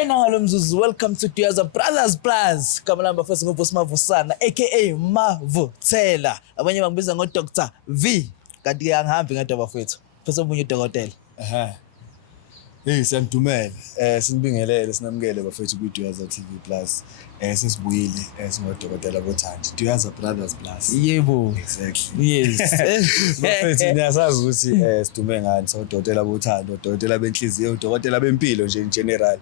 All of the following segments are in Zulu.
Nangalo mzuzu, welcome to Duyaza Brothers Plus. Kamalamba first ngovusi Mavusana aka Mavuthela. Abanye bangibiza ngo Dr. V. Kanti ke angihambi ngedwa bafethu. Phese omunye udokotela. Hey siyamdumela. Sinibingelele sinamukele bafethu ku Duyaza TV Plus. Sesibuyile singodokotela bothandi. Duyaza Brothers Plus. Yebo. Exactly. Yes. Bafethu niyasazi ukuthi sidume ngani sodokotela bothandi, odokotela benhliziyo, udokotela bempilo nje in general.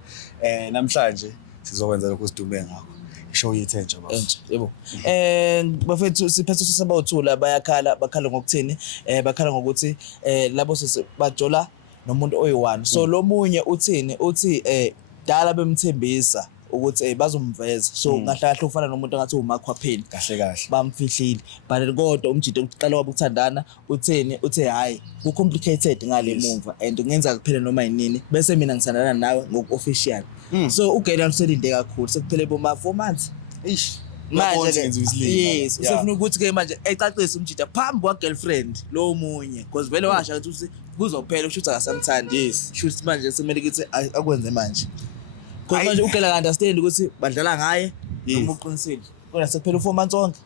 Namhlanje sizokwenza lokho sidume ngakho. Ishow yethu entsha bafethu. Yebo. Bafethu siphethe sabathula bakhala ngokuthini? Bakhala ngokuthi labo bajola nomuntu oyi1. So lo munye uthini? Uthi dala bemthembisa ukuthi bazomveza. So ngahlahle ufana nomuntu ngathi uMakhwapheni. Kahle. Bamfihlile. But kodwa umjito uqala wabukuthandana uthini? Uthe hayi ku complicated ngale mumva and ngenza kuphela noma yinini bese mina ngisandana nawe ngoku-official. So ugela uselinde kakhulu sekuphele boma 4 months. Manje yes usefuna ukuthi ke manje ecacise umjita phambi kwa girlfriend lo munye because vele washa ukuthi kuzophela ushutha ngasamthandi. Yes shoot manje semele ukuthi akwenze manje because manje ugela understand ukuthi badlala ngaye noma uqinisile kodwa sekuphela 4 months onke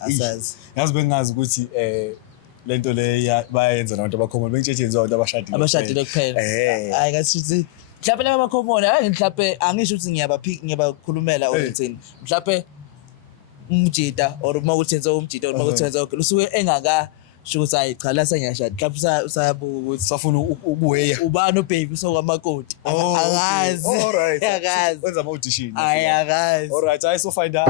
asazi yazi bengazi ukuthi lento le bayenza nabantu abakhomona bengitshetshenzwa abantu abashadile kuphela hayi ngasithi mhlawumbe laba bakhomona hayi mhlawumbe angisho ukuthi ngiyabakhulumela or ngithini mhlawumbe umjita or uma uthenza umjita or uma uthenza okay usuke engaka sho ukuthi hayi cha la sengiyashada mhlawumbe usayabuka ukuthi safuna ukuweya ubani ubaby so kwamakoti akazi alright akazi wenza ama audition akazi alright I so find out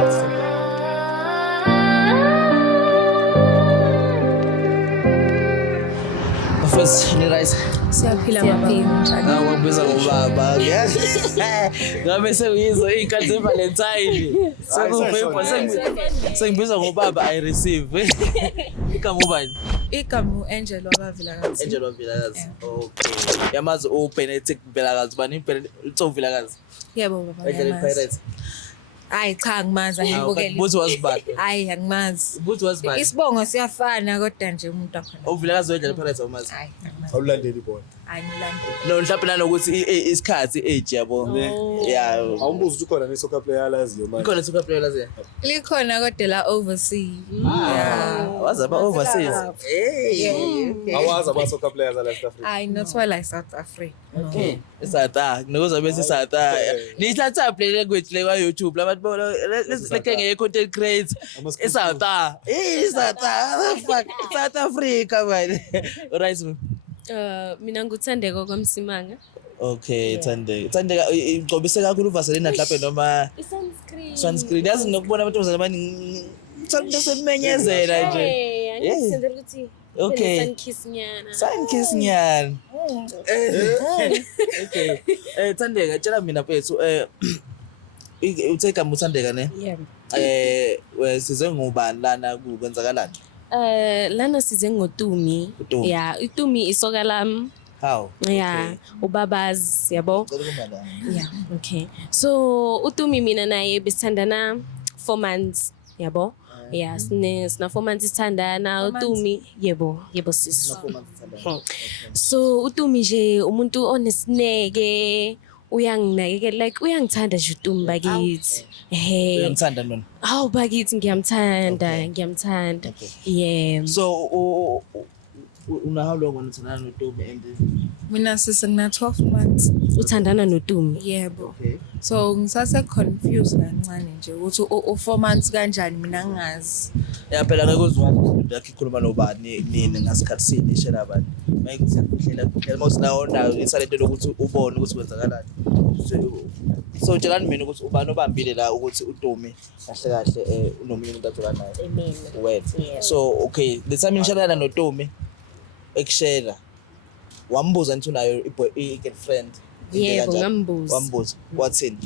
first ni right siyaphila maphela awubiza ngobaba ngabe sengiyizwa izinkathi zeValentine sengibiza ngobaba I receive igama ubani igama Angel wakavilakazi Angel wavilakazi okay yamazi uBenedict Vilakazi bani uTsovilakazi yebo baba Angel Pirates hayi cha ngimazi angibukele buthi wasibani hayi angimazi buthi wasibani isibongo siyafana kodwa nje umuntu akhona uVilakazi weNgel Pirates awumazi hayi awulandeli bona angilandeli no mhlawumbe nanokuthi isikhathi age yabo yeah awumbuza ukuthi ukhona nesoccer player alaziyo manje ikhona soccer player laziyo likhona kodwa la overseas waza ba overseas awazi ama soccer players ala South Africa I not well like South Africa okay South Africa nokuza bese South Africa nithatha play language le kwa YouTube labantu leke nge content creator South Africa South Africa man right mina nguthandeka kwaMsimanga. Okay, Thandeka igcobise kakhulu uVaseline mhlawumbe noma sunscreen yazi nokubona abantu abanye thanda semenyezela nje Angisenzela ukuthi okay sunkiss nyana okay Thandeka tshela mina mfethu utheka muthandeka ne size ngubani lana kwenzakalani lana size ngoTumi yeah uTumi isoka lami how yeah ubabazi yabo yeah okay so uTumi mina naye besithandana 4 months yabo yeah sina 4 months sithandana uTumi yebo sis so uTumi nje umuntu onesineke uyanginakekela like uyangithanda nje uTumi bakithi uyamthanda nona hawu bakithi ngiyamthanda yeah so una how long unathandana noTumi and mina sisina 12 months uthandana noTumi yebo okay so ngisase confused kancane nje ukuthi u4 months kanjani mina ngingazi phela ngeke uzwazi lakhe ikhuluma nobani nini ngasikhathi sini shela abantu mayike siyahlela kuphela mawuthi nawo nayo isalento lokuthi ubone ukuthi kwenzakalani so tshelani mina ukuthi ubani obambile la ukuthi uTumi kahle unomunye umuntu ajola naye wena so okay the time ngishalana noTumi ekushela wambuza nithi unayo i-girlfriend yebo ngambuza wambuza wathini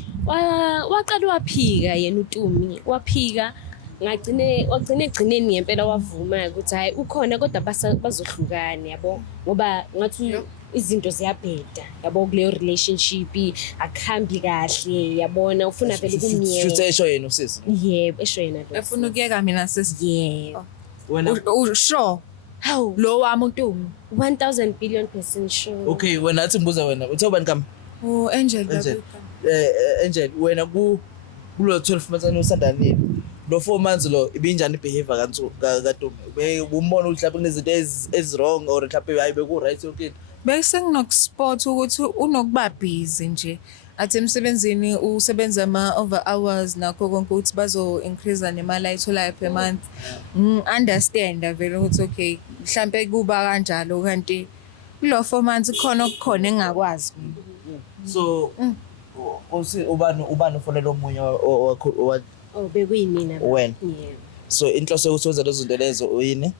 waqala waphika yena uTumi waphika wagcine egcineni ngempela wavuma ukuthi hayi ukhona kodwa bazohlukana yabo ngoba ngathi izinto ziyabheda yabo kuleyo relationship akhambi kahle yabona ufuna vele ukumyeka futhi esho yena usisi yebo esho yena efuna ukuyeka mina sisi yebo wena sure how lo wami uNtumi 1000 billion % sure okay wena athi ngibuza wena uthe ubani kama Angel. Angel wena kulo 12 months anosandana lo 4 months lo ibinjani behavior kaNtumi umbona ukuthi lapho kunezinto ezwrong or mhlawumbe hayi beku right yonke bese nginokuspot ukuthi unokuba busy nje athi emsebenzini usebenza over hours nakho konke ukuthi bazo increase nemali ayitholayo per month understand vele ukuthi okay mhlambe kuba kanjalo kanti kulo 4 months khona okukhona engakwazi mina so ubani ufonela omunye wakho bekuyimina wena yeah. So inhloso ukuthi wenza lezo zinto lezo uyini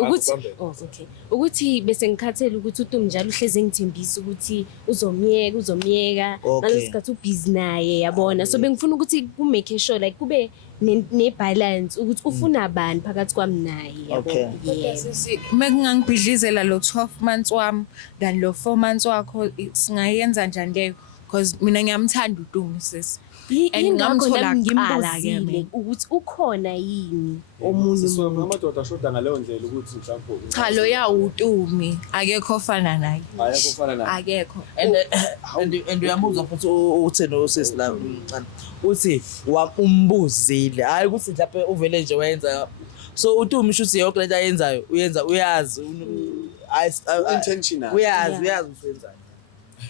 ukuthi okay ukuthi bese ngikhathela ukuthi uTumi njalo uhleze ngithembisa ukuthi uzomyeka ngalesikhathi ubusy naye yabona so bengifuna ukuthi ku make sure like kube ne balance ukuthi ufuna bani phakathi kwami naye yabona mekungangibhidlizela lo 12 months wami than lo 4 months wakho singayenza njani leyo because mina ngiyamthanda uTumi sisi ingakho nami ngimbuzile ukuthi ukhona yini omunye umuntu amadoda ashoda ngaleyo ndlela ukuthi mhlawumbe cha lo uTumi akekho ofana naye akekho and uyamuzwa futhi uthena usisi la uthi wakumbuzile hayi ukuthi mhlawumbe uvele nje wayenza so uTumi shuthi yonke lento ayenzayo uyazi intentional uyazi usenzani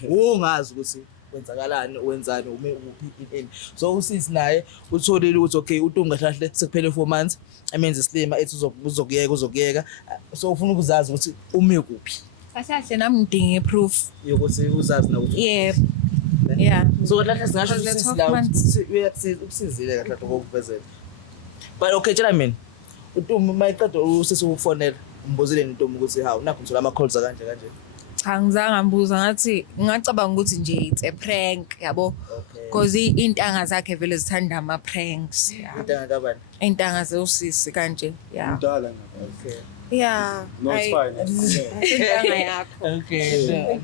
ungazi ukuthi kwenzakalani wenzani uphi so usisi naye utholile ukuthi okay uTumi ngahlahle sekuphele 4 months amenze slima ethi uzokuyeka so ufuna ukuzazi ukuthi ume kuphi kahle nami ngidinga proof yokuthi uzazi na ukuthi yeah so kahle singasho usisi la ukusizile kahle ngokuvezela but okay tshela mina uTumi mayiqeda usisi ukufonela umbuzile uTumi ukuthi hawu nakho ngithola ama calls kanje cha ngizange ngibuza ngathi ngacabanga ukuthi nje it's a prank yabo because intanga zakhe vele zithanda ama pranks intanga kabani intanga zeusisi kanje yeah udala okay yeah no it's fine intanga yakho okay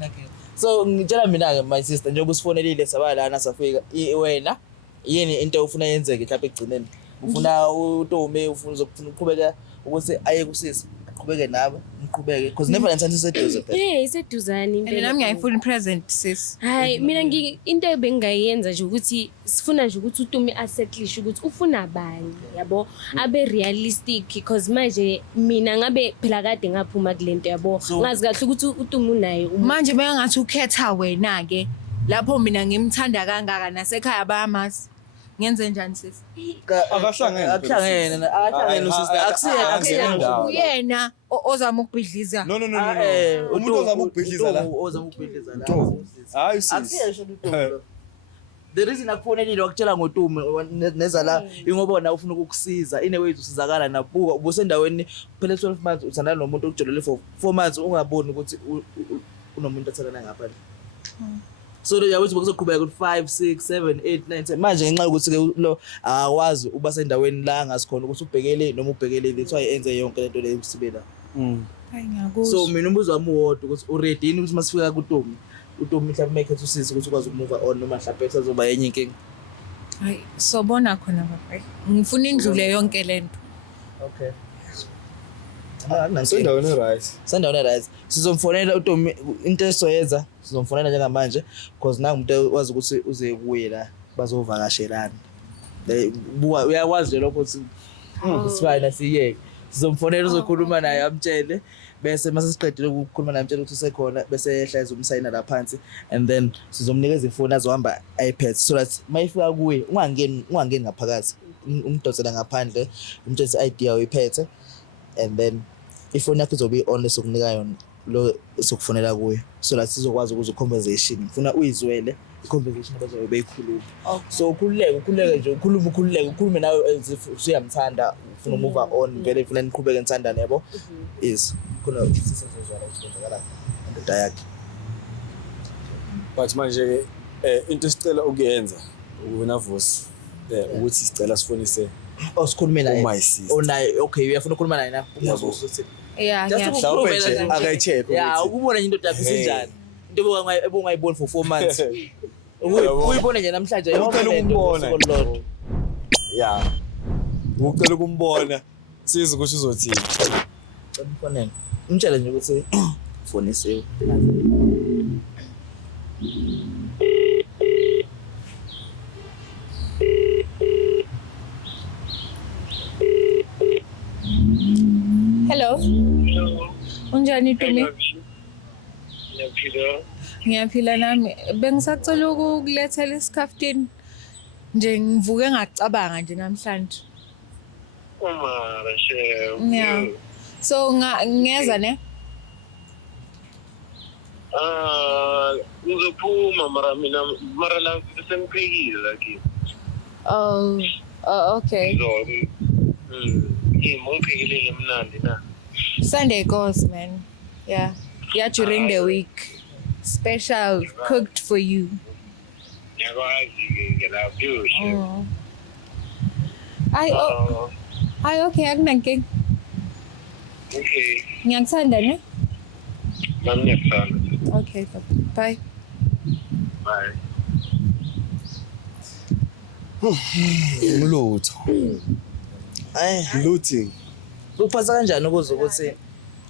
so ngitshela mina ke my sister njengoba usifonelile sabalana safika wena yini into ufuna yenzeke mhlawumbe egcineni ufuna uTumi ufuna uzoqhubeka ukuthi aye kusisi qhubeke nawe ngiqhubeke because never lenza iseduze phela iseduzani impela nami ngiyifuna present sis hayi mina into ebengayenza nje ukuthi sifuna nje ukuthi uTumi asetlish ukuthi ufuna bani yabo abe realistic because manje mina ngabe phela kade ngaphuma kulento yabo ngazi kahle ukuthi uTumi unaye manje bengathi ukhetha wena ke lapho mina ngimthanda kangaka nasekhaya bayamazi ngenze njani sisi akahlangene usister akusiyena uyena ozama ukubhidliza no umuntu ozama ukubhidliza la hayi sisi the reason akufonelile wakutshela ngoTumi neza la ingobona ufuna ukukusiza ine way usizakala nabuka ubusendaweni phela 12 months uthanda nomuntu okujolele for 4 months ungaboni ukuthi unomuntu athandana ngaphandle so lo yawethi bokuzoqhubeka ku 5 6 7 8 9 10 manje ngenxa yokuthi ke lo awazi uba sendaweni la ngasikhona ukuthi ubhekele noma ubhekelele ethiwa yenze yonke lento le usibela hayi ngiyakuzwa so mina umbuzo wami uwodwa ukuthi uready yini ukuthi masifika kuTumi mhlawumbe make it usisi ukuthi ukwazi ukumove on noma mhlawumbe sazoba yenye inkinga hayi sobona khona baba ngifuna indlule yonke lento okay sendaweni right sizomfonela uTumi into esoyenza sizomfonela njengamanje because nangu umuntu wazi ukuthi uze kuye la bazovakashelana buka uyakwazi lokho ukuthi sifana siyeke sizomfonela uzokhuluma naye amtshele bese mase siqedile ukukhuluma naye amtshele ukuthi usekhona bese ehlaiza umsayina la phansi and then sizomnikeza ifoni azohamba iPad so that mayifika kuye ungangeni ngaphakathi umdosela ngaphandle umtshele ID yawo iphethe and then ifoni yakho izobe on sokunika yona lo sokufonela kuyo so that sizokwazi ukuze conversation ufuna uyizwele i-conversation abazobe beyikhuluma so ukhululeke nje ukhulume nawe usuyamthanda ufuna move on vele ufuna niqhubeke nithandane yabo is khona sisizozwana ukuthi kwenzakala ndoda yakhe but manje into sicela ukuyenza wena Vusi ukuthi sicela sifonise sikhulume naye naye okay uyafuna ukukhuluma naye na umuzwe yeah akayicheck ukubona nje indoda yakho sinjani into ebongayiboni for 4 months uyibone nje namhlanje ucela ukumbona ucela ukumbona siza ukuthi uzothini umfonela umtshela nje ukuthi fonisiwe Unjani Tumi? Ngiyaphila. Ngiyaphila nami. Bengisacela ukukulethela isikhaftini. Nje ngivuke ngacabanga nje namhlanje. Mara she. Yeah. So ngeza ne? Ngizophuma mara la sengiphekile la kimi. Oh, okay. Ngiphekile emnandi na. Sunday goes, man. Yeah. Yeah, during the week. Special cooked for you. Ngiyakwazi ke la beauty. Ay okay, akunankinga. Okay. Ngiyakuthanda ne? Nami ngiyakuthanda. Okay, bye. Bye. Ngilutho. Looting. Kuphatha kanjani ukuthi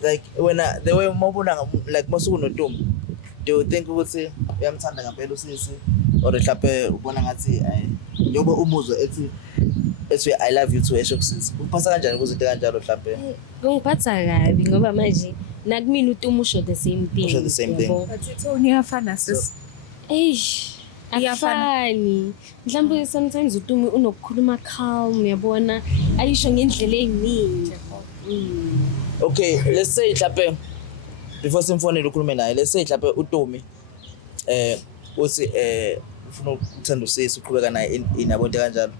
like wena the way mawubona like masuku noNtombi do you think ukuthi uyamthanda ngempela usisi or mhlawumbe ubona ngathi njengoba umuzwa ethi I love you too esho kusisi kuphatha kanjani ukuthi into kanjalo mhlawumbe Kungiphatha kabi ngoba manje nakumina uTumi usho the same thing. Usho the same thing. But itoni iyafana sis. Ayafani. Mhlawumbe sometimes uTumi unokukhuluma calm yabona ayisho ngendlela eyiningi. Okay, let's say mhlawumbe before simfonele ukhulume naye let's say mhlawumbe uTumi uthi ufuna ukuthanda usisi uqhubeka naye inabo into kanjalo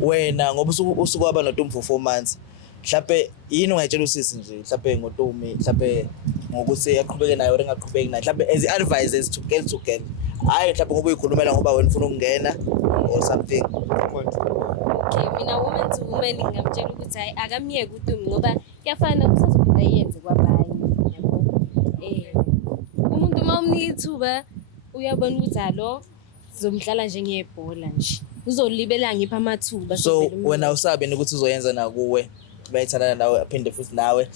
wena ngoba usuku waba noNtombi for 4 months mhlawumbe yini ungayitshela usisi nje mhlawumbe ngoNtombi mhlawumbe ngokuthi aqhubeke naye or engaqhubeki naye mhlawumbe as advices to girl hayi mhlawumbe ngoba uyikhulumela ngoba wena ufuna ukungena or something. Okay, mina woman to woman ngingamtshela ukuthi hayi akamiyeke uTumi ngoba kuyafana kusazophinda yenze kwabanye yabo. Umuntu mawumnika ithuba uyabona ukuthi alo sizomdlala njengebhola nje. Uzolibela ngipha amathuba So wena usabe ukuthi uzoyenza na kuwe bayithandana nawe aphinde futhi nawe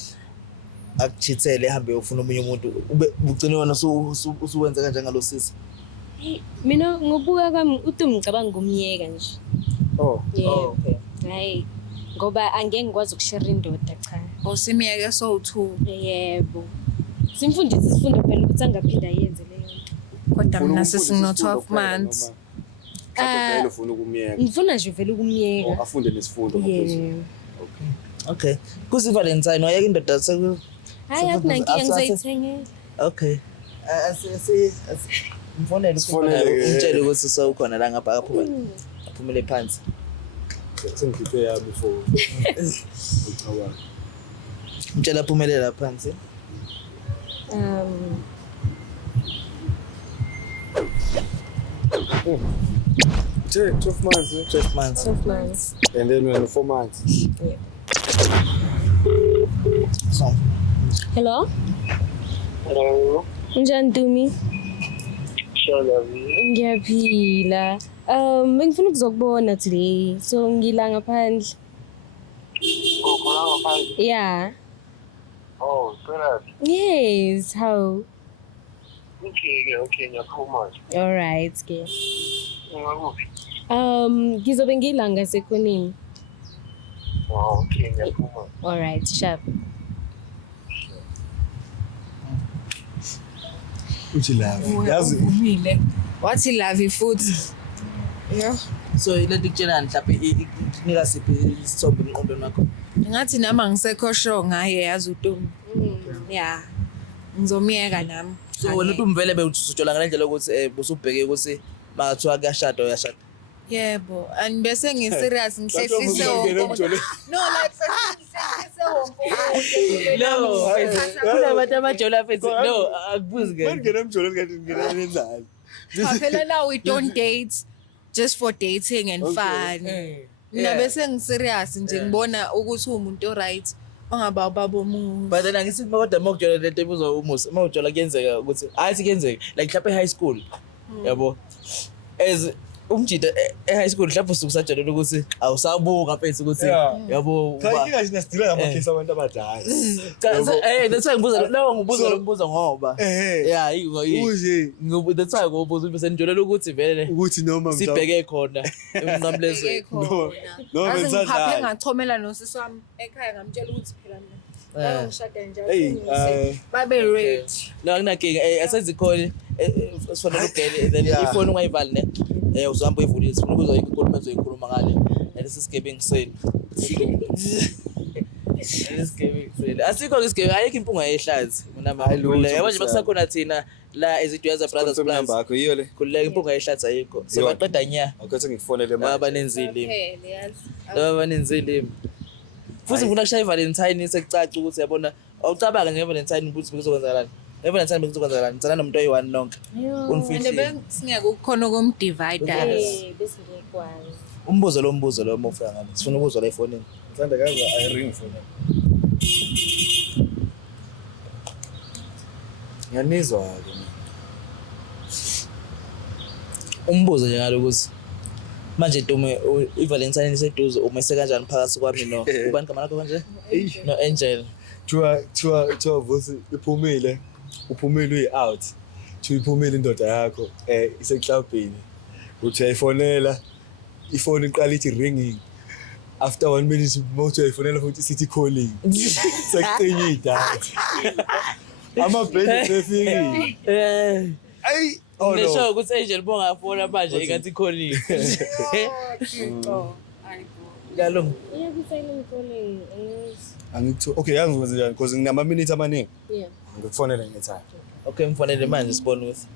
akuchithele ehambe ufuna omunye umuntu ugcine wena usuwenza kanje ngalosisi. Mina ngobuka kwami uTumi ngicabanga ngumyeka nje. Okay. Hayi ngoba angeke ngikwazi ukushare indoda cha. Osimiyeke so2. Yebo. Simfundise isifundo phela ukuthi angaphinda yenze leyo nto. Kodwa mina sesino 12 months. Vele ufuna ukumyeka. Ngifuna nje vele ukumyeka. Afunde nesifundo Yeah. Okay. Kusi Valentine wayeka indoda seku Hayi akunankinga ngizoyithengela. Okay. Mfonele umtshele ukuthi sawukhona la ngapha aphumele phansi. Sengikhiphe yami before. Umtshela aphumelela phansi. 12 months. 12 months. 12 months. And then when 4 months. Yeah. So, Hello? Hello. Unjani Tumi? Shalavi. Ngiyaphila. Bengifuna ukuzokubona today. So ngila ngaphandle. Khona ngaphandle. Yeah. Oh, serious. Yes, how? Okay, ngiyaphuma. All right, ke. Ungakuphi? Ngizobe ngila ngasekhoneni. Oh, okay, ngiyaphuma. All right, sharp. Uthi love. Yazi Uvumile. Wathi love futhi. Yeah. so ileti kutshelani mhlawumbe ikunika siphi isithombe emqondweni wakho? Ngathi nama ngisekho sure ngaye yazi uTumi. Yeah. Ngizomiyeka nami. So wena uTumi vele bewutshola ngalendlela ukuthi busubheke ukuthi makathiwa kuyashada uyashada. Yebo, and bese ngiserious ngihlehlise wonke. No, like ngihlehlise wonke. No. Kunabantu abajola futhi. No, akubuzi ke. ngene emjolo ngathi ngene nenzalo. Phela now we don't date just for dating and fun. Mina bese ngiserious nje ngibona ukuthi umuntu oright ongaba ubaba omuntu. But then angisithi kodwa makujola lento ebuzwa umusa. Makujola kuyenzeka ukuthi hayi sikenzeka like mhlawumbe high school. Yabo. As umjida high school mhlawumbe usukusajalela ukuthi awusabuka mfethu ukuthi yabo Cha inga sinasidila ngamakhesi abantu abadala. That's why ngibuza lo ngibuza ngoba yeah Uje that's why ngobuza bese nijolela ukuthi vele ukuthi noma sibheke khona emnqamlezo no Azi benza ngiphaphe ngachomela nosisi wami ekhaya ngamtshela ukuthi phela mina Hey, babe ready. La kunankinga asezikhona sifanele ugele then ifoni ungayivali ne uzohamba uyivulile sifuna ukuzwa inkulumo ezoyikhuluma ngale lesisigebengu senu. Lesisigebengu asikho isigebengu ayikho impunga yehlazi mina yabo nje bakusakhona thina la ezidweza brothers plus number yakho yiyo le. khululeka impunga yehlazi ayikho sebaqeda nya Akuthe ngikufonele manje. abanenzile abanenzile futhi ngifuna kushaya iValentine sekucaca ukuthi yabona awucabanga ngeValentine ukuthi kuzokwenzakala ngeValentine bekuzokwenzakala ngicela nomuntu oyi-1 nonke unfihle Singeke ukukhona ukumdividers. Besingekwazi. umbuzo lo uma ufika ngalo sifuna ukuzwa la efonini Ngithanda kaza ayiring phone. Ngiyanizwa ke mina. umbuzo nje ngalo ukuthi manje Dume iValentine iseduze umese kanjani phakathi kwami no ubani igama lakho kanje no Angel Thiwa vusi iphumile. Uphumile uyi-out. Thiwa iphumile indoda yakho iseklabhini. Uthi ayifonela ifoni iqala ithi ringing. After 1 minute mawuthi uyayifonela futhi sithi calling. Sekucinya idatha. Amabhedi sefikile. Ayi oh nesho no. ukuthi Angel bongafona manje ingathi kholi ngalo Yeah, silent calling. Angikutho. Okay, yazi ukwenza njani because nginama minutes amaningi. Yeah. Ngikufonela ngetime. okay mfonele manje sibone ukuthi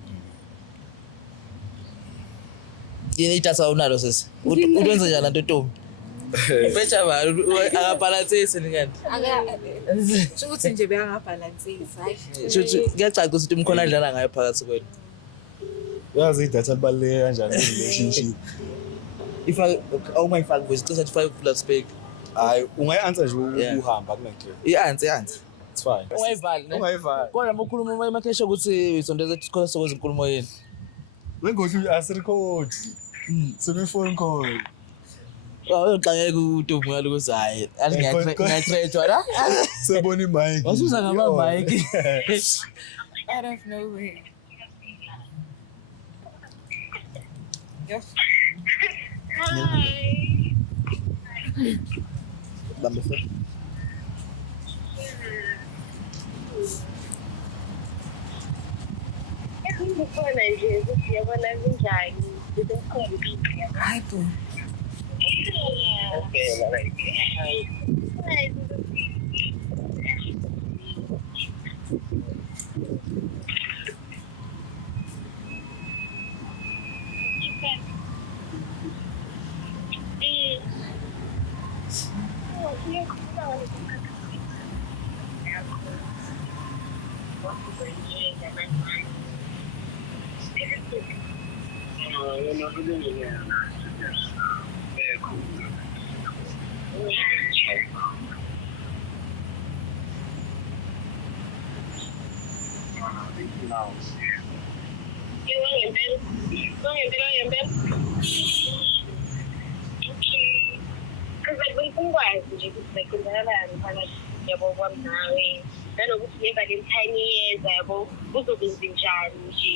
yini idatha unalo sesi utwenza njani lanto Ntombi Fetcha bani akabhalansisi ngani Ukuthi nje beyangabhalansisa. Shuthi kuyacaca ukuthi umkhona adlala ngayo phakathi kwenu Yazi idatha libaluleke kanjani relationship. if awungayifaki voice cishe 5 plus speak Hayi ungayi-answer nje Yeah. uhamba kunakho. i-answer It's fine. ungayivali ne Ungayivali. kodwa makhuluma emakhesha ukuthi uyisondeza isikole sokwenza inkulumo yini Wengothi asirecord. Sebe phone call. uyoxakeka uTombi ngalo ukuthi hayi athi ngiyathreatwa la Sebona imic. wasuza ngama mic Out of nowhere. bambe futhi Kukhona nje ukuthi yabona kunjani Hayi bo. Ngikwazi nje ukuthi bekwenzakalani phakathi yabo kwami nawe nanokuthi ngeValentine iyeza yabo kuzokwenza njani nje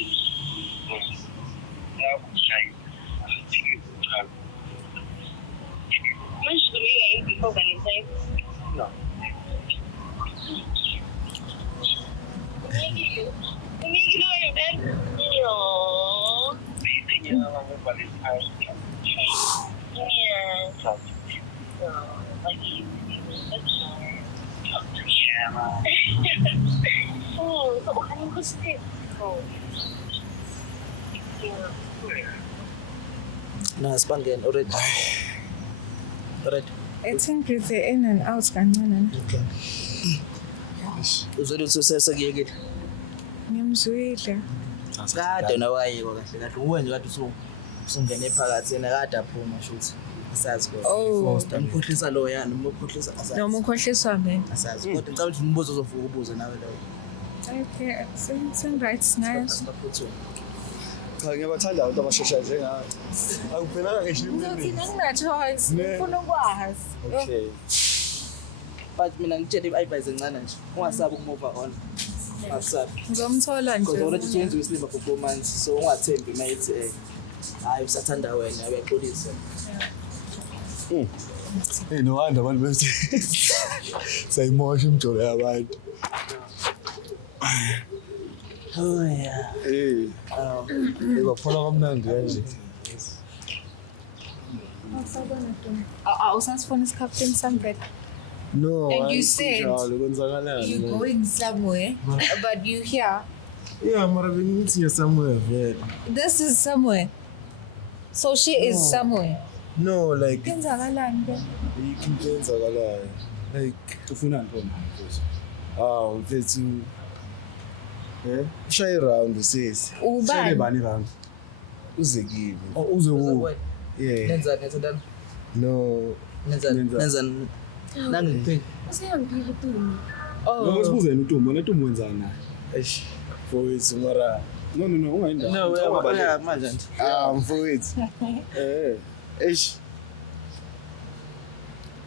manje kumeka yini before Valentine no umekile wena yo na sibangene already Ethi ngithe in and out kancane. uzwele ukuthi usesekuyekile Ngimzwile. kade nawayiko kahle kahle uwe nje kade usungene phakathi yena kade aphuma shuthi asazi Oh. kodwa umkhohlisa lo yana noma ukhohlisa asazi Noma ukhohliswa mina. asazi kodwa ngicabanga ukuthi umbuzo ozovuka ubuze nawe lo Okay, right nice. asingaphuthume Cha ngiyabathanda abantu abashesha njengawe. Akuphelanga ngisho Ngizothi imini. ngina-choice, Ne. ngifuna ukwazi. Okay. but mina ngitshela i-advice encane nje ungasabi ukumove on ungasabi Ngizomthola nje. because already uyenza isilima for 4 months so ungathembi mayithi hayi usathanda wena uyaxolisa Hey, no wonder abantu bese sayimosha imjolo yabantu. Oh yeah. Hey. Baphola kamnandi kanje. Awusasifuna isikhaftini sami. No. And you said kwenzakalani? you going somewhere, but you here. Yeah, mara bengithi somewhere vele. This is somewhere. So she is somewhere. No, like Kenzakalani ke? into enzakalayo. Like ufuna ntoni mfowethu? Mfethu. Shay round sisi. Ubani? Bani round? Uze kimi. Uze ku. Yeah. Nenza No. nenza nangiphiki. Useyangiphika uTumi. Noma sibuzeni uTumbo, uTumbo wenzani naye? Eish. Mfowethu mara. No, ungayindaba. No, yeah, manje nje. Mfowethu. Eish.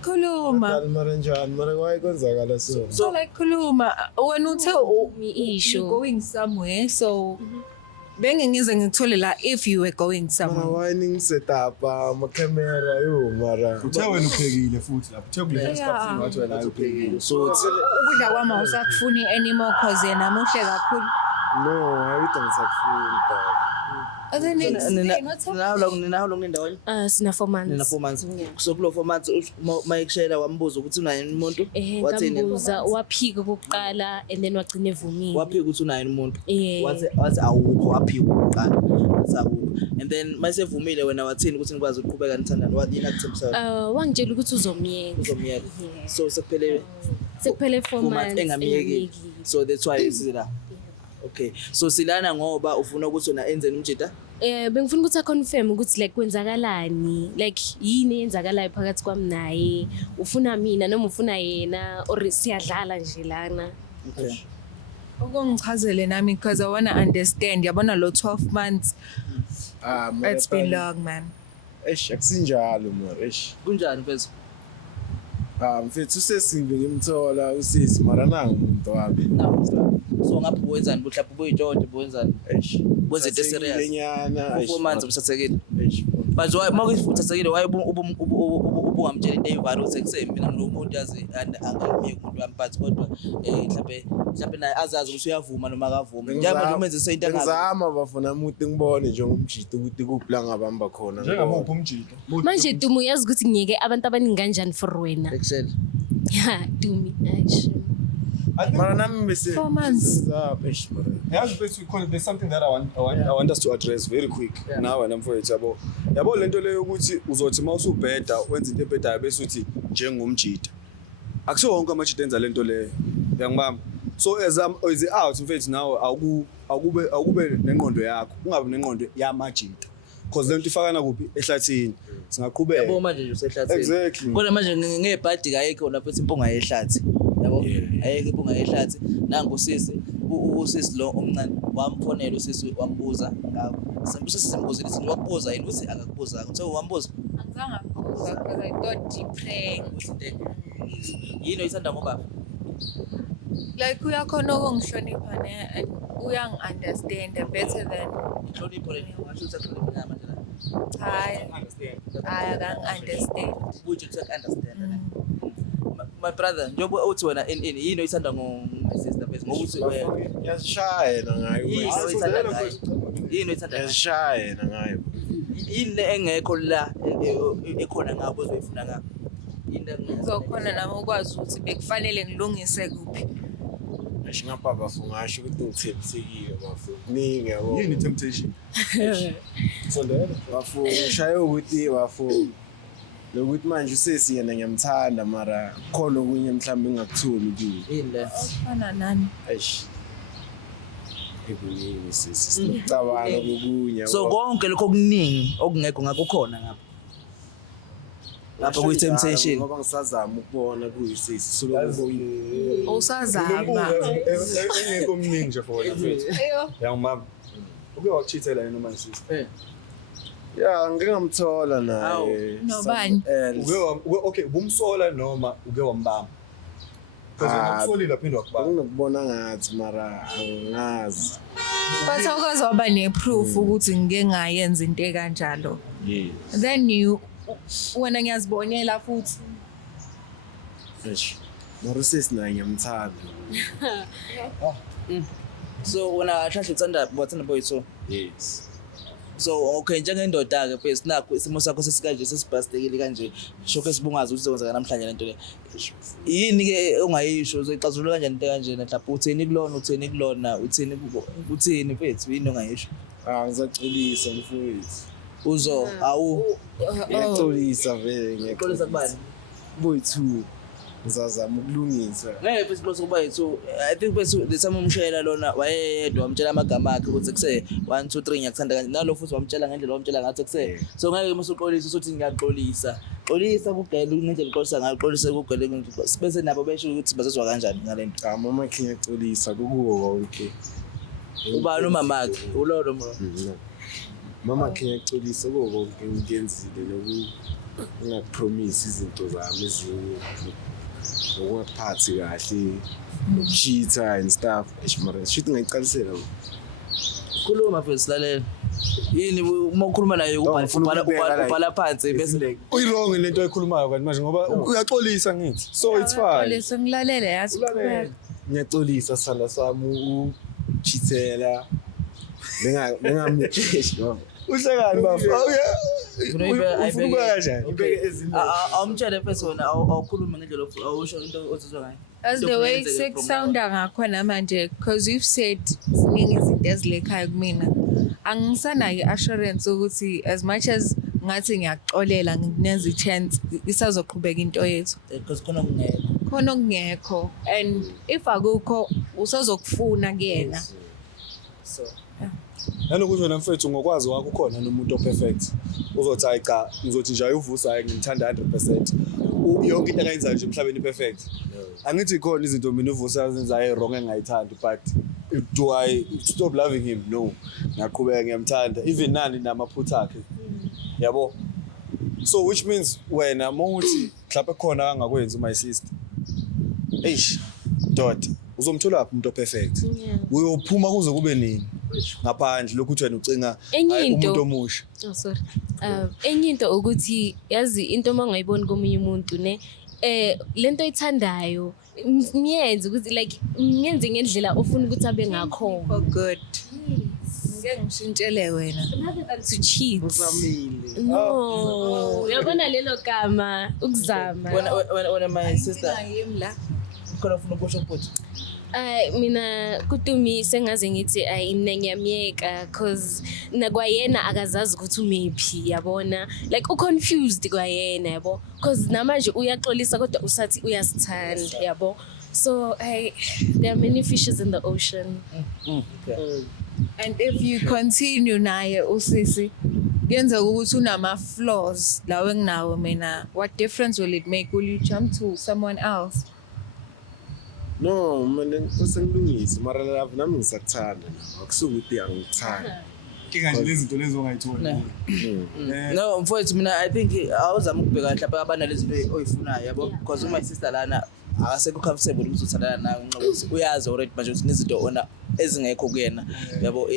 Khuluma. Mara njani? Mara kwaye kwenzakala so. So like khuluma when uthe you Isho. going somewhere, so bengingize ngithole la if you were going Mara somewhere. why ningisetup ama camera yo mara. Uthe wena uphekile futhi lapho. Uthe kule isikhathi ngathi wena uphekile. So Ukudla kwami awusakufuni anymore cause yena muhle kakhulu. no, everything is like Then How long nindawo? Sina 4 months. Nina 4 months. So kulo 4 months mayekushayela wambuza ukuthi unayo umuntu. Wathini? Ngambuza waphika kokuqala and then wagcina evumile. Waphika ukuthi unayo umuntu. Yeah. Wathi awukho waphika okokuqala. Wathi awukho. And then mayesevumile wena wathini ukuthi nikwazi ukuqhubeka nithandana. Wathini akuthembisayo? Wangitshela ukuthi uzomyeka. Uzomyeka. Yeah. So sekuphele Sekuphele 4 months engamyeki. So that's why sila. Okay. So silana ngoba ufuna ukuthi wena enzeni umjida? Bengifuna ukuthi aconfirm ukuthi like kwenzakalani, like yini eyenzakalayo phakathi kwami naye, ufuna mina noma ufuna yena or siyadlala nje lana. Okay. ukungichazele nami because I want to understand. Yabona lo 12 months. It's been long, man. Eish akusinjalo mara eish. Kunjani mfethu? Mfethu usesibe ngimthola usisi mara nangu umuntu wami. Nawo so ngapha wenzani mhlawumbe ubuyitshonto wenzani? Eish. Wenze into serious. Lenyana eish. 4 months umthathekile. Eish. Manje mawuyithathekile waye ubungamtshela into eyivala ukuthi kusemina lo muntu yazi angamiyeki umuntu wami but kodwa mhlawumbe naye azazi ukuthi uyavuma noma akavumi. Njengoba nje umenze into engazi. Ngizama bafuna umuntu ngibone nje ngomjito ukuthi kupla ngabamba khona. Njengamuphi umjito? Manje Dumi uyazi ukuthi ngiyeke abantu abaningi kanjani for wena. Excel. Yeah, Dumi. Aish. Mara nami bese 4 months. Eish mara. Yazi basically there's something that I want us to address very quick. Yeah. Now wena mfowethu yabo lento leyo ukuthi uzothi mawusubheda wenza into ebhedayo bese uthi njengomjita. Akusiwo wonke amajita enza lento leyo. Uyangibamba. So as out mfowethu nawe akube nengqondo yakho. Ungabe nengqondo yamajita. Because lento ifakana kuphi ehlathini. Singaqhubeka. Yabo manje nje usehlathini. Exactly. Kodwa manje ngebhadi kayikho lapho impunga yehlathi. Yabo? Ayeke impunga yehlathi. Nangu usisi lo omncane wamfonela usisi wambuza ngakho. Usisi sembuzile ukuthi wakubuza yini uthi akakubuza. Uthe wambuza? Angizange ngabuza because I thought depraying. Yini oyithanda ngoba? Like uyakhona ukungihlonipha ne and uyang-understand better than Inhlonipho le ngisho ukuthi ahloniphe manje la. I akangi-understand. Ukuthi understand. My brother, njengoba uthi wena yini oyithanda my sister base ngokuthi Yashayela ngayo. yini oyithanda ngayo? Yini oyithanda ngayo? Yashayela ngayo. Yini le engekho la ekhona ngabo ozoyifuna ngabo? Yini Uzokhona nami ukwazi ukuthi bekufanele ngilungise kuphi. Ngapha bafungasho ukuthi ngithembisekile bafu. Ningi yabo. Yini temptation? Sondela. Bafu ngishaya ukuthi bafu lokuthi manje usesi yena ngiyamthanda mara khona okunye mhlawumbe engakutholi kuye. yini le? Ufana nani? Eish. Ekuningi sisi sinocabanga kokunye. So konke lokho okuningi okungekho ngakukhona ngapha. Lapha kuyi temptation. Ngoba ngisazama ukubona kuyisisi soloku Usazama. Engekho omningi nje for wena mfethu. Uyangibamba. Uke wachithela yena noma nsisi. yeah ngingamthola naye. Nobani? Okay, ubumsola noma uke wambamba? Because ukumsolile aphindwa kubamba. Ngikubona ngathi mara angazi. But awukaze waba ne-proof ukuthi ngike ngayenza into ekanjalo. Yeah. Then you wena ngiyazibonela futhi. Mara usisi naye ngiyamthanda. So wena hlahla uthanda bathanda boyitho. Yes. So okay njengendoda ke phela sinakho isimo sakho sesikanje sesibhastekile kanje shoko esibungazi ukuthi uzokwenza namhlanje lento le yini ke ongayisho uzoyixazulula kanjani into kanje mhlawumbe utheni kulona utheni mfethu yini ongayisho Ngizaxolisa mfowethu. uzo awu Ngiyaxolisa vele xolisa kubani boyithu. Ngizazama ukulungisa. ngeke phela sokuba yithu I think bese lesama umshayela lona wayedwa wamtshela amagama akhe ukuthi kuse 1 2 3 ngiyakuthanda kanje nalo futhi wamtshela ngendlela wamtshela ngathi kuse so ngeke musuxolisa usuthi ngiyaxolisa kugela ngendlela uxolisa ngaxolisa kugela bese nabo besho ukuthi bazozwa kanjani ngalento Mama ngiyaxolisa kukuwo konke. ubani umamakhe ulolo mro Mama ngiyaxolisa kuko konke ngiyenzile nokupromise izinto zami ezinye. Ukuphathi kahle cheater and stuff mara shit ngayiqalisela khuluma mfethu silalela yini uma ukhuluma naye ubhala phansi bese Uyirong lento oyikhulumayo kanti manje ngoba uyaxolisa ngithi. So it's fine. Leso ngilalele yazi. ngiyaxolisa sala sami uchithela bengamnikeshi no Uhlekani bafu? Ufuna kanjani? ngibeke ezinye awumtshele mfethu wena awukhuluma ngendlela awusho into ozizwa ngayo As the way sekusounda ngakhona manje because you've said ziningi izinto ezilekhayo kumina angisanayo i-assurance ukuthi as much as ngathi ngiyaxolela nginenza i-chance isazoqhubeka into yethu because khona okungekho and if akukho usazokufuna kuyena so Nanokuthi wena mfethu ngokwazi wakho ukhona nomuntu operfect. Uzothi hayi cha ngizothi nje ayuvusa ngimthanda 100%. Yonke into engayenzayo nje emhlabeni perfect. Angithi khona izinto mina uvusa ezenzayo wrong engayithandi but do I stop loving him? No. Ngiyaqhubeka ngiyamthanda even nani namaphutha akhe. Yabo. So which means wena mawuthi mhlawumbe khona angakwenza my sister. Eish. Dot. Uzomthola lapho umuntu perfect. Uyophuma kuze kube nini? Ngaphandle lokuthi wena ucinga umuntu omusha. Oh sorry. Enye into ukuthi yazi into mangayiboni komunye umuntu ne lento oyithandayo miyenze ukuthi like miyenze ngendlela ofuna ukuthi abe ngakho. For good. Ngeke ngishintshele wena. Rather than to cheat. No. Uyabona lelo gama ukuzama. Wena my sister Ngiyimla. khona ufuna ukusho ukuthi Mina kutumi sengaze ngithi mina ngiyamyeka cause nakwayena akazazi ukuthi umephi yabona like confused kwayena yabo cause namanje uyaxolisa kodwa usathi uyasithanda yabo so there are many fishes in the ocean. And if you continue naye usisi yenza ukuthi unama flaws lawe nginawo mina what difference will it make? Will you jump to someone else? No mina ngilungisa mara love nami ngisakuthanda akusuka ukuthi angithanda Kinga nje lezi zinto lezo ongayithola. no mfowethu mina I think awuzama ukubheka mhlawumbe abanalezi zinto oyifunayo yabo because my sister lana akasekho comfortable ukuthi uthandana nawe nqobo ukuthi uyazi already manje ukuthi nezinto ona ezingekho kuyena yabo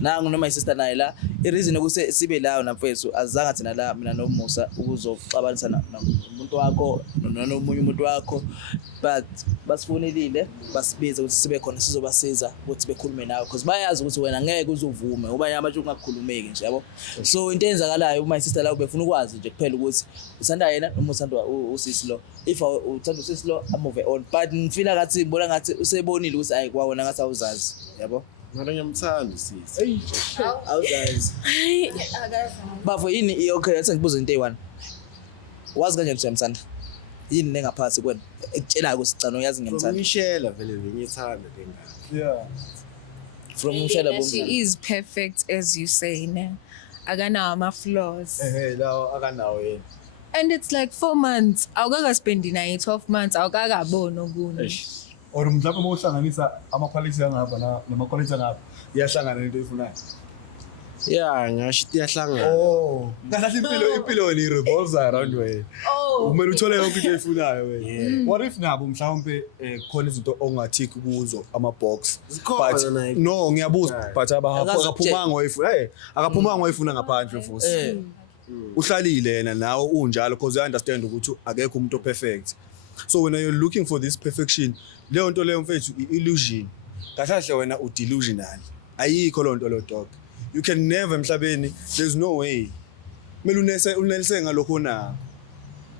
nangu noma isister naye la ireason ukuthi sibe lawo namfethu azange thina la mina noMusa ukuzoxabanisa nomuntu wakho nomunye umuntu wakho but basifonelile basibiza ukuthi sibe khona sizobasiza ukuthi bekhulume nawe because bayazi ukuthi wena ngeke uzovume uba yamanje ungakhulumeki nje yabo so into eyenzakalayo uma isister la ubefuna ukwazi nje kuphela ukuthi uthanda yena noma uthanda usisi lo if uthanda usisi lo move on but ngifila ngathi ngibona ngathi usebonile ukuthi ayi kwawona ngathi awuzazi yabo mara ngiyamthanda usisi awuzazi bafo yini okay let's ngibuza into eyi1 wazi kanjani ukuthi uyamthanda yini nengaphasi kwena ekutshela ukuthi cha noyazi ngiyamthanda ngishela vele ngiyithanda lengane Yeah. from umshela She is perfect as you say ne akanawo ama flaws Lawo akanawo yena. and it's like 4 months awukaka spendi naye 12 months awukakabona okunye Or mhlawumbe mawuhlanganisa ama-quality angapha nama-quality angapha iyahlangana lento oyifunayo. yeah ngasho iyahlangana Kahle impilo wena i-revolves around wena. Kumele uthole yonke into oyifunayo wena. What if nabo mhlawumbe khona izinto ongathiki kuzo ama-box but no ngiyabuza but akaphumanga wayifuna akaphumanga wayifuna ngaphandle futhi uhlalile yena nawe unjalo because you understand ukuthi akekho umuntu perfect. So when you're looking for this perfection, leyo nto leyo mfethu illusion. Kahle wena delusional. Ayikho lo nto lo dog. You can never emhlabeni, there's no way. Kumele unelise ngalokho na.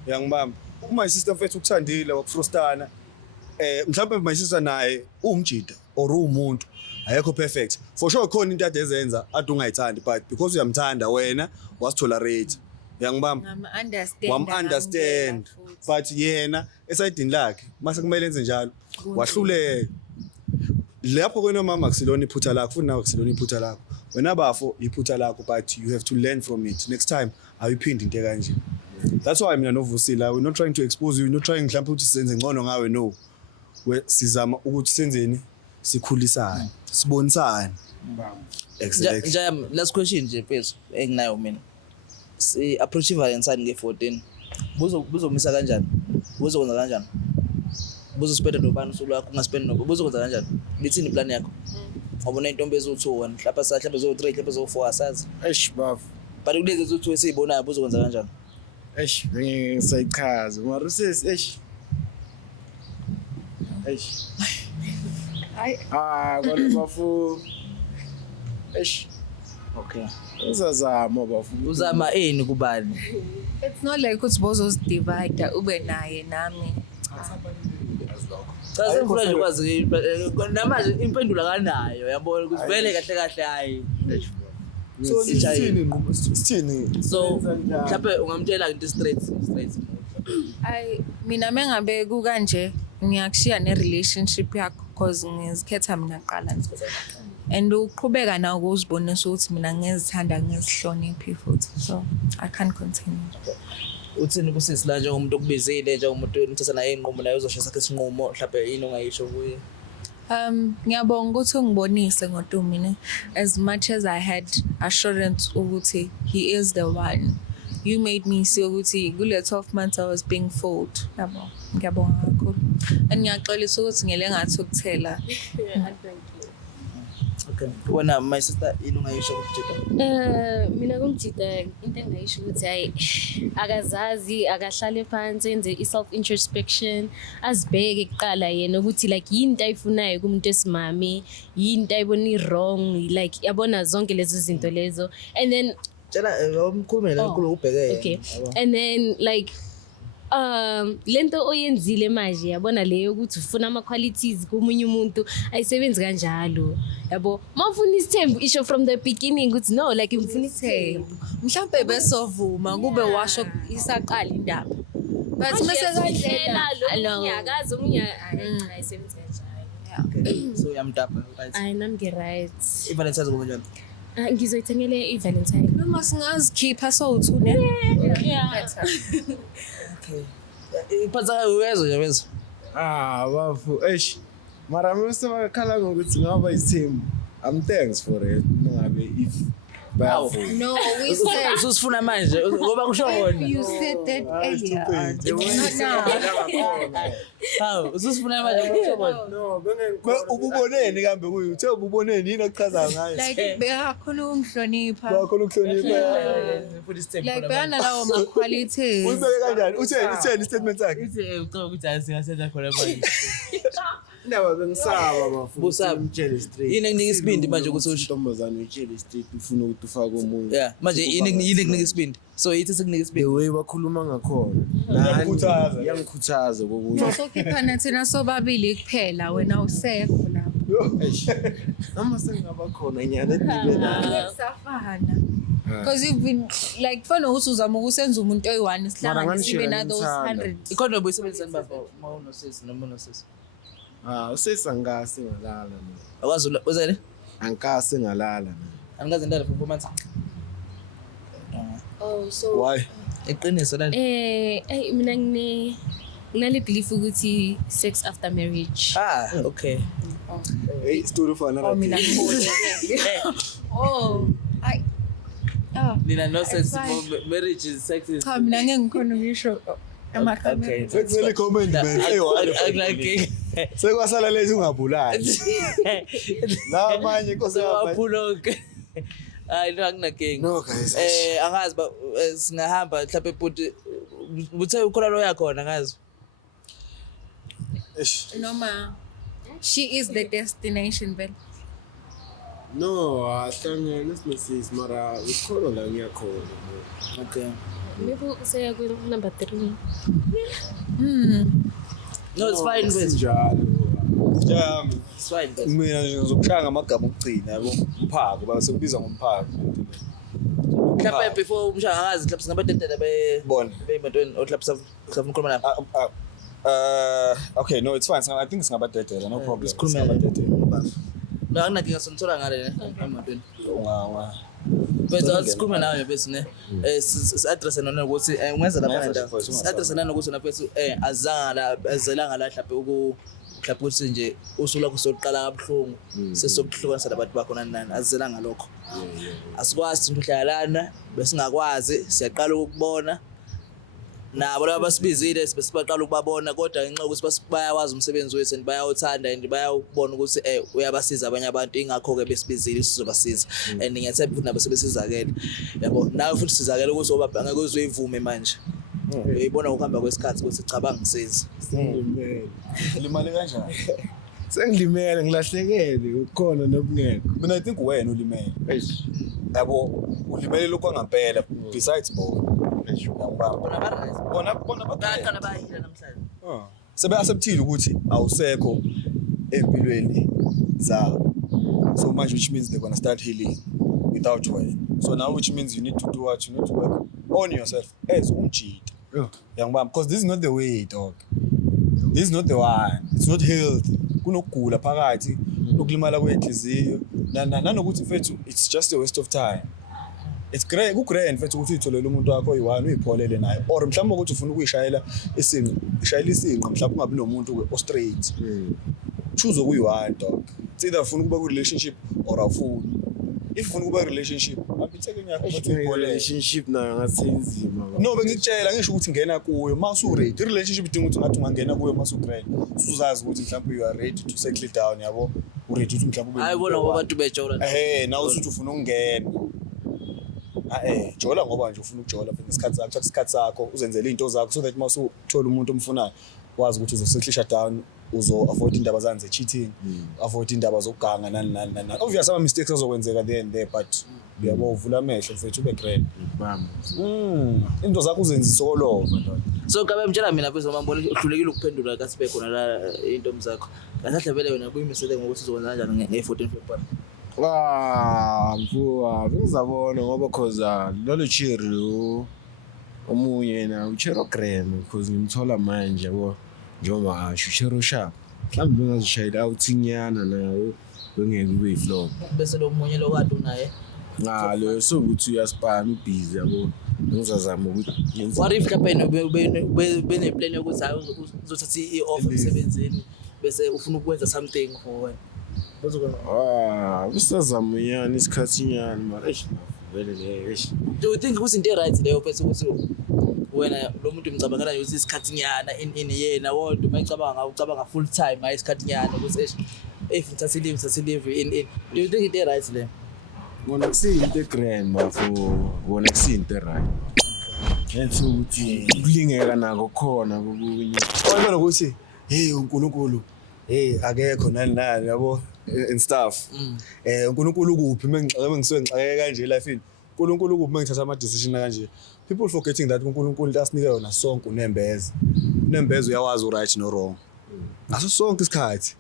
Yangibamba. My sister mfethu ukuthandile wakufrustana. Mhlawumbe my sister naye umjida or umuntu ayekho perfect. For sure khona into adezenza ade ungayithandi but because uyamthanda wena wasitolerate. Yangibamba. Understand. But yena esayidini lakhe mase kumele enze njalo wahluleka. Lapho kwena mama akusilona iphutha lakho futhi nawe akusilona iphutha lakho. Wena bafo iphutha lakho but you have to learn from it. Next time awuyiphindi into kanje. That's why mina noVusila we're not trying to expose you, we're not trying mhlawumbe ukuthi senze ngcono ngawe no. We sizama ukuthi senzeni sikhulisane, sibonisane. Exactly. Jam, last question nje phezulu enginayo mina. Si approach Valentine nge14. Buzomisa kanjani? Buzokwenza kanjani? Buzospenda nobani usuku lwakho ungaspenda nobo. Buzokwenza kanjani? Lithini iplan yakho? Ngobona intombi ezo2 mhlapa sa mhlapa ezo3 mhlapa ezo4 asazi. Baf. But kulezi ezo2 esizibonayo buzokwenza kanjani? Ngisayichaza mara usesi kwalo bafu Okay. uzazama bafu Uzama eni kubani? It's not like ukuthi bozozidivide ube naye nami. Cha sengifuna nje ukwazi namanje impendulo kanayo yabona ukuthi vele kahle hayi. So sithini? So mhlawumbe ungamtshela into straight. Mina mengabe kukanje ngiyakushiya ne-relationship yakho because ngizikhetha mina qala nje. And uqhubeka nawo ukuzibonisa ukuthi mina ngizithanda ngizihloniphi futhi. So I can't continue. Uthini kusisi la njengomuntu okubizile njengomuntu nithatha naye inqumo naye uzoshaya sakhe isinqumo mhlawumbe yini ongayisho kuye? Ngiyabonga ukuthi ungibonise ngoTumini as much as I had assurance ukuthi he is the one. You made me see ukuthi kule 12 months I was being fooled. Yabo. Ngiyabonga kakhulu. And ngiyaxolisa ukuthi ngele ngathi ukuthela. Okay. Wena my sister yini ongayisho ukujida? Mina kumjida into engayisho ukuthi hayi akazazi akahlale phansi enze i-self introspection azibheke kuqala yena ukuthi like yini into ayifunayo kumuntu esimami yini into ayibona wrong like yabona zonke lezi zinto lezo and then Tshela umkhulumele kakhulu ubheke. Okay. And then like lento oyenzile manje yabona leyo ukuthi ufuna ama qualities komunye umuntu ayisebenzi kanjalo yabo mawufuna isithembu isho from the beginning ukuthi no like ngifuna isithembu Mhlawumbe besovuma kube washo isaqala indaba. But mase kanjena unyakazi ayisebenzi kanjalo. Okay. So yamtapa right. Ay nami right. iValentine ngokunjani? Ngizoyithengele iValentine. noma singazikhipha so2 ne? Yeah. Okay. Iphatha uwezo nje wezo. bafu mara mse bakhala ngokuthi ngaba isithembu. Thanks for it ngabe if bafu No, we said Usifuna manje ngoba kusho wona. you said that earlier. It's not now. Hawu, usifuna manje kusho wona. no bengekho Ububoneni kambe kuyo uthe ububoneni yini akuchaza ngayo? Like beyakhona ukungihlonipha. Bakhona ukuhlonipha. Futhi isithembu. Like beyana lawo ma qualities. Uyibeke kanjani? Utheni statement sakhe? Ucela ukuthi asingasenza khona manje. indaba bengisaba bafu Busaba. umtshele straight Yini ekunika isibindi manje ukuthi usho? intombazane uyitshele straight ufuna ukuthi ufake umuntu Yeah, manje yini ekunika isibindi. So yithi sekunika the isibindi. way bakhuluma ngakhona Iyakukhuthaza. yangikhuthaza kokunye Sokhiphana thina sobabili kuphela wena usekho lapho. noma sengaba khona nyana edibe nalo Safana. Because you've been like fana ukuthi uzama ukusenza umuntu oyi1 isihlangane sibe na those 100. Ikhona buyisebenzisana bafo mawunosisi noma unosisi. usesangase ngalala mina Akwazi wenzani? angikase ngalala mina Angaze ndala for 4 months. Oh so Why? Iqiniso la. Mina nginale belief ukuthi sex after marriage. Okay. Hey, story for another. Mina ngikho. Oh, Nina no sex marriage is sex is. cha mina ngeke ngikhona ngisho Okay. Sekumele comment man. Hey why? Like Sekwasala lezi ungabulali. La manje inkosi waphulonke. Hayi no akunakinga. No guys. Angazi ba singahamba mhlawumbe futhi uthe ukhona lo yakhona ngazi. Noma she is the destination vele. No, ahlangene lesinosis mara ukhona la ngiyakhona. Okay. Maybe usaya ku number 3. No, it's fine bese. Sinjalo. Yeah. It's fine bese. Mina nje ngizokushaya amagama okugcina yabo umphako base kubiza ngomphako. Mhlawumbe before umshaya angazi mhlawumbe singabatetela Bona. bemntweni ohlapsa ukhuluma nabo. Okay, no, it's fine. I think it's ngabadedela, no problem. Sikhuluma ngabadedela. No akunakinga sonithola ngale ne emntweni. Ungawa. Bese asikhuluma nawe bese ne address nona ukuthi ungenza lapha ndawo. Address nona ukuthi naphethu azelanga la mhlawumbe mhlawumbe ukuthi nje usuku lakho sokuqala kabuhlungu sesokuhlukanisa labantu bakho nani azelanga lokho. Asikwazi into uhlalana bese ngakwazi siyaqala ukubona nabo laba basibizile sibaqala ukubabona kodwa ngenxa ukuthi bayawazi umsebenzi wethu and bayawuthanda and bayawubona ukuthi uyabasiza abanye abantu ingakho ke besibizile sizobasiza and ngiyathemba ukuthi nabo sebesizakele yabo nawe futhi sizakele ukuthi angeke uzoyivume manje uyibona ukuhamba kwesikhathi ukuthi cabanga ngisiza Limali kanjani? Sengilimele ngilahlekele ukukhona nokungekho. Mina I think wena ulimele. Yabo ulimele lokho ngampela besides bona. Bona baqala bayila namhlanje. Sebe acceptile ukuthi awusekho empilweni zabo. So much which means they're going to start healing without you. So now which means you need to do what you need to work on yourself as umjita. Young man, because this is not the way, dog. This is not the one. It's not healthy. Kunokugula phakathi, nokulimala kwenhliziyo. Nanokuthi mfethu it's just a waste of time. It's great, ku-grand mfethu ukuthi uyitholele umuntu wakho oyi-1 uyipholele naye. Or mhlawumbe ukuthi ufuna ukuyishayela isinqo, ishayela isinqo mhlawumbe ungabi nomuntu o-straight. Choose okuyi-1 dog. It's either ufuna ukuba ku-relationship or awufuni. If ufuna ukuba relationship, abitheke yakho ukuthi uyipholele. Relationship nayo ngathi inzima. No bengikutshela ngisho ukuthi ngena kuyo masu ready relationship idinga ukuthi ngathi ungangena kuyo masu grand uzazi ukuthi mhlawumbe you are ready to settle down yabo u ready ukuthi mhlawumbe ube Hayibona ngoba abantu bejola. nawe usuthi ufuna ukungena jola ngoba nje ufuna ukujola isikhathi sakho uzenzele into zakho so that masu uthola umuntu omfunayo wazi ukuthi uzosettle down uzo avoid indaba zanje cheating avoid indaba zokuganga nani obvious ama mistakes azokwenzeka there but uyabo uvula amehlo mfethu ube grand Bam. into zakho uzenza isokolova ndoda So kabe mtshela mina phezulu mambona uhlulekile ukuphendula kasibe khona la intombi zakho. Kahle vele wena kuyimisele ngokuthi uzokwenza kanjani nge-14 February. Mfuwa, ngizabona ngoba cause lolo Chiri omunye na uChiro Grand because ngimthola manje yabo njengoba asho Chiro sharp. Mhlawumbe ngazishayela awuthinyana nawo bengeke kube iflow. Bese lo munye lo kade unaye. Lo so ukuthi uyaspam busy yabo. Ngizazama ukuthi ngenze. What if mhlawumbe bene plan yokuthi hayi uzothatha i-off emsebenzini bese ufuna ukwenza something for wena. Usazama yani isikhathi nyani mara vele leyo. Do you think ukuthi into right leyo bese ukuthi wena lo muntu umcabangela ukuthi isikhathi nyana in yena wonke mayicabanga ucabanga full time hayi isikhathi nyana ukuthi if uthatha leave in do you think into right leyo? Wona kusinto grand mafo wona kusinto right. Yenza ukuthi kulingeka nako khona kokunye. oyibona ukuthi hey uNkulunkulu akekho nani yabo and stuff uNkulunkulu kuphi mengisuke ngixake kanje elifini uNkulunkulu kuphi mengithatha ama decision kanje people forgetting that uNkulunkulu asinike yona sonke unembezo uyawazi u right no wrong aso sonke isikhathi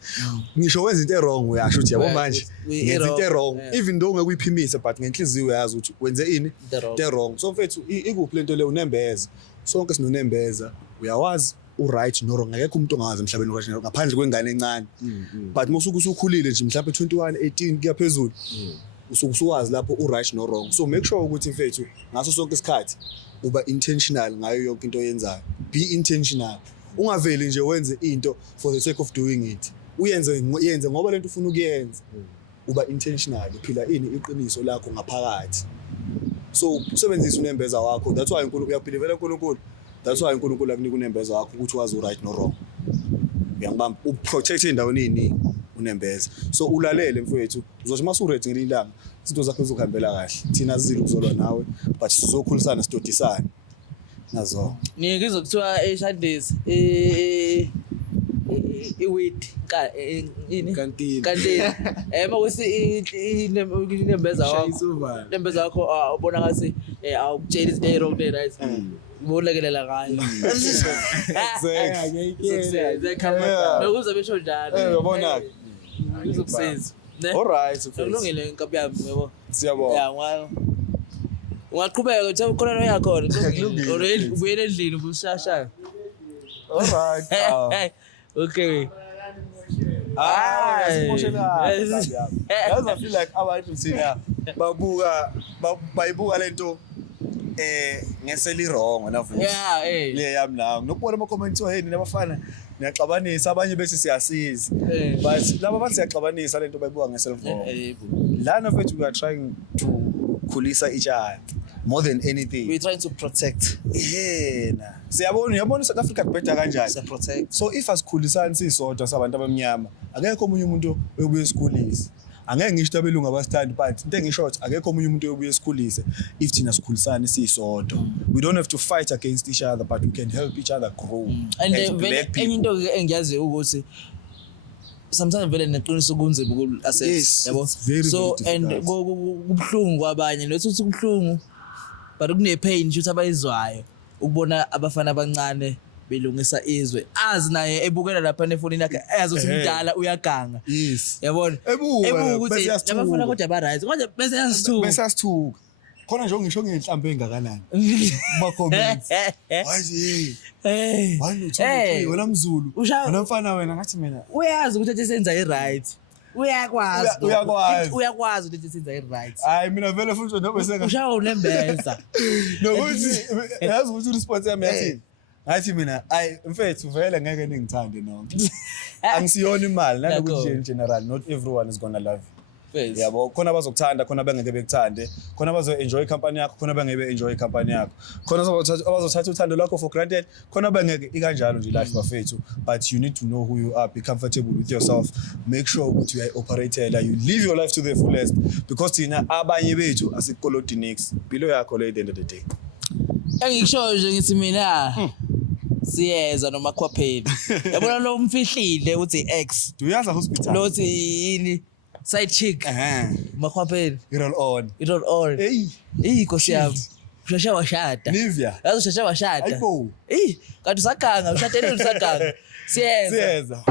ngisho wenza into wrong uyasho ukuthi yabo manje ngenza into wrong even though ngekuyiphimisa but ngenhliziyo uyazi ukuthi wenze ini into wrong so mfethu ikuphi lento le unembeza sonke sinonembeza uyawazi u-right no wrong akekho umuntu ongazi emhlabeni right ngaphandle kwengane encane but musuku usukhulile nje mhlawumbe 21 18 kuya phezulu usuwazi lapho u-right no wrong so make sure ukuthi mfethu ngaso sonke isikhathi uba intentional ngayo yonke into oyenzayo be intentional ungaveli nje wenze into for the sake of doing it uyenze ngoba lento ufuna ukuyenza uba intentional uphila iqiniso lakho ngaphakathi so usebenzisa unembeza wakho that's why uNkulunkulu uyaphilivela uNkulunkulu that's why uNkulunkulu akunika unembeza wakho ukuthi wazi u right no wrong uyangibamba uprotect endaweni eziningi unembeza. So ulalele mfowethu uzothi masuready ngelilanga izinto zakho zizokuhambela kahle. Thina sizile ukuzolwa nawe but sizokhulisana sidodisana. Nazo. Ngizwe kuthiwa eShadley's iwit ini Kantini. mawusi inembeza wakho inembeza wakho ubona ngathi awukutshela izinto wrong day right ubolekelela ngayo nokuze besho njalo Uyabona uzokusiza all right ukulungile inkabi yami yabo siyabona ya ungaqhubeka uthi khona no yakho already ubuyele endlini ubushasha all right okay Yazi I feel like abantu thina bayibuka lento ngeseli wrong navuka le yami nawo nokubona ama comments hey nina bafana niyaxabanisa abanye bethi siyasiza but laba bathi siyaxabanisa lento bayibuka ngeself wrong lana mfethu we are trying to khulisa each other more than anything we're trying to protect yena siyabona South Africa kubheda kanjani to protect so if asikhulisani sisodwa sabantu abamnyama akekho omunye umuntu oyobuye esikhulise angeke ngisho abelungu abastandi but into engisho ukuthi akekho omunye umuntu oyobuye esikhulise if thina sikhulisani sisodwa we don't have to fight against each other but we can help each other grow and enye into engiyazi ukuthi sometimes vele neqiniso kunzima uku-assess yabo so and kubhlungu kwabanye nokuthi kubhlungu but kune-pain nje ukuthi abayizwayo ukubona abafana abancane belungisa izwe azi naye ebukela lapha nefonini yakhe ayazi ukuthi mdala uyaganga yabona ebuka ukuthi labafana kodwa ba-right kodwa bese yasithuka khona nje ngisho ngenhlambe engakanani ba comments hayi wani uthi wena mzulu wena mfana wena ngathi mina uyazi ukuthi senza i-right uyakwazi ukuthi senza i-right hayi mina vele futhi noma seka ushawa unembeza nokuthi yazi ukuthi response yami yathini ngathi mina mfethu vele ngeke ningithande nonke angisiyona imali nanokuthi in general not everyone is going to love you yabo khona bazokuthanda khona bengeke bekuthande khona bazo-enjoy company yakho khona bengeke enjoy company yakho khona abazothatha uthando lwakho for granted khona bengeke ikanjalo nje life bafethu but you need to know who you are, be comfortable with yourself, make sure ukuthi uyayi-operatela, you live your life to the fullest because thina abanye bethu asikukolodi nix impilo yakho le at the end of the day. Engikusho nje ngithi mina siyeza noma khwapheli yabona lo mfihlile uthi ex uyaza hospital lo uthi yini side chick makhwapheli it all on hey Nkosi yami ushasha washada Livia yazi ushasha washada ayibo kanti usaganga ushadele usaganga siyeza